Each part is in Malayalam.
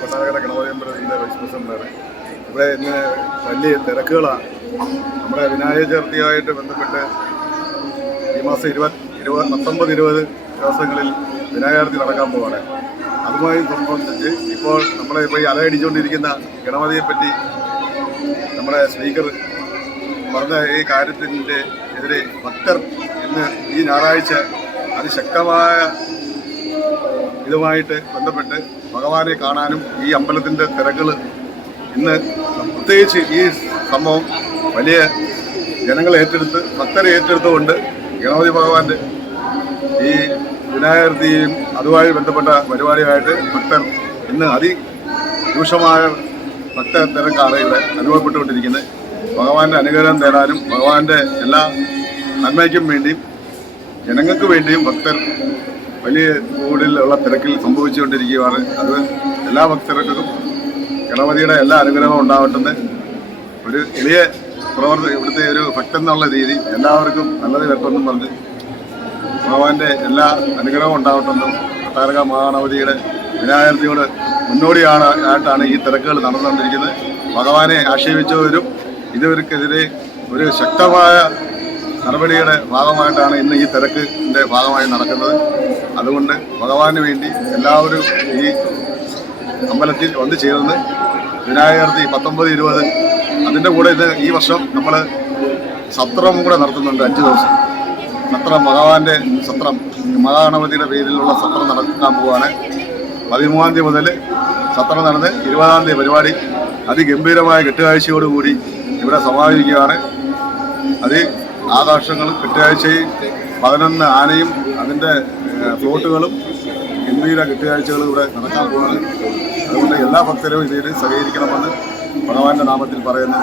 കൊട്ടാരക്കര ഗണപതിയമ്പലത്തിന്റെ വൈസ് പ്രസിഡന്റാണ് ഇവിടെ ഇന്ന് വലിയ തിരക്കുകളാണ്. നമ്മുടെ വിനായക ചതുർത്ഥിയായിട്ട് ബന്ധപ്പെട്ട് ഈ മാസം ഇരുപത് ഇരുപത് പത്തൊമ്പത് ഇരുപത് ദിവസങ്ങളിൽ വിനായകാർത്തി നടക്കാൻ പോവാണ്. അതുമായി സംബന്ധിച്ച് ഇപ്പോൾ നമ്മളെ ഇപ്പോൾ ഈ അലയടിച്ചുകൊണ്ടിരിക്കുന്ന ഗണപതിയെപ്പറ്റി നമ്മുടെ സ്പീക്കർ പറഞ്ഞ ഈ കാര്യത്തിന്റെ എതിരെ ഭക്തർ ഇന്ന് ഈ ഞായറാഴ്ച അതിശക്തമായ ഇതുമായിട്ട് ബന്ധപ്പെട്ട് ഭഗവാനെ കാണാനും ഈ അമ്പലത്തിന്റെ തിരക്കുകൾ ഇന്ന് പ്രത്യേകിച്ച് ഈ സംഭവം വലിയ ജനങ്ങൾ ഏറ്റെടുത്ത് ഭക്തരെ ഏറ്റെടുത്തുകൊണ്ട് ഗണപതി ഭഗവാന്റെ ഈ വിനായകർത്തിയും അതുമായി ബന്ധപ്പെട്ട പരിപാടിയായിട്ട് ഭക്തർ ഇന്ന് അതിരൂക്ഷമായ ഭക്ത തിരക്കാണ് ഇവിടെ അനുഭവപ്പെട്ടുകൊണ്ടിരിക്കുന്നത്. ഭഗവാന്റെ അനുഗ്രഹം തേടാനും ഭഗവാന്റെ എല്ലാ നന്മയ്ക്കും വേണ്ടിയും ജനങ്ങൾക്ക് വേണ്ടിയും ഭക്തർ വലിയ കൂടുതലുള്ള തിരക്കിൽ സംഭവിച്ചുകൊണ്ടിരിക്കുകയാണ്. അത് എല്ലാ ഭക്തർക്കും ഗണപതിയുടെ എല്ലാ അനുഗ്രഹവും ഉണ്ടാവട്ടെന്ന് ഒരു എളിയ പ്രവർത്തി ഇവിടുത്തെ ഒരു ഭക്തൻ എന്നുള്ള രീതി എല്ലാവർക്കും നല്ലത് വരട്ടെന്നും പറഞ്ഞ് ഭഗവാന്റെ എല്ലാ അനുഗ്രഹവും ഉണ്ടാവട്ടെന്നും കൊട്ടാരക മഹാഗണപതിയുടെ വിനായകത്തിയോട് മുന്നോടിയാണ് ആയിട്ടാണ് ഈ തിരക്കുകൾ നടന്നുകൊണ്ടിരിക്കുന്നത്. ഭഗവാനെ ആക്ഷേപിച്ചവരും ഇതുവർക്കെതിരെ ഒരു ശക്തമായ നടപടിയുടെ ഭാഗമായിട്ടാണ് ഇന്ന് ഈ തിരക്കിന്റെ ഭാഗമായി നടക്കുന്നത്. അതുകൊണ്ട് ഭഗവാന് വേണ്ടി എല്ലാവരും ഈ അമ്പലത്തിൽ വന്നു ചേർന്ന് വിനായകർത്തി പത്തൊമ്പത് ഇരുപത്. അതിന്റെ കൂടെ ഇത് ഈ വർഷം നമ്മൾ സത്രം കൂടെ നടത്തുന്നുണ്ട് അഞ്ച് ദിവസം. സത്രം ഭഗവാന്റെ സത്രം മഹാഗണപതിയുടെ പേരിലുള്ള സത്രം നടക്കാൻ പോവാണ്. പതിമൂന്നാം തീയതി മുതൽ സത്രം നടന്ന് ഇരുപതാം തീയതി പരിപാടി അതിഗംഭീരമായ കെട്ടുകാഴ്ചയോടുകൂടി ഇവിടെ സമാപിക്കുകയാണ്. അത് ആഘോഷങ്ങളും കിട്ടിയാഴ്ചയും പതിനൊന്ന് ആനയും അതിന്റെ ഫ്ലോട്ടുകളും ഇന്ത്യയിലെ കിട്ടിയാഴ്ചകളും ഇവിടെ നടക്കാൻ പോകുന്നത് അതുകൊണ്ട് എല്ലാ ഭക്തരും ഇതിൽ സഹകരിക്കണമെന്ന് ഭഗവാന്റെ നാമത്തിൽ പറയുന്നു.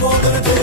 我的脚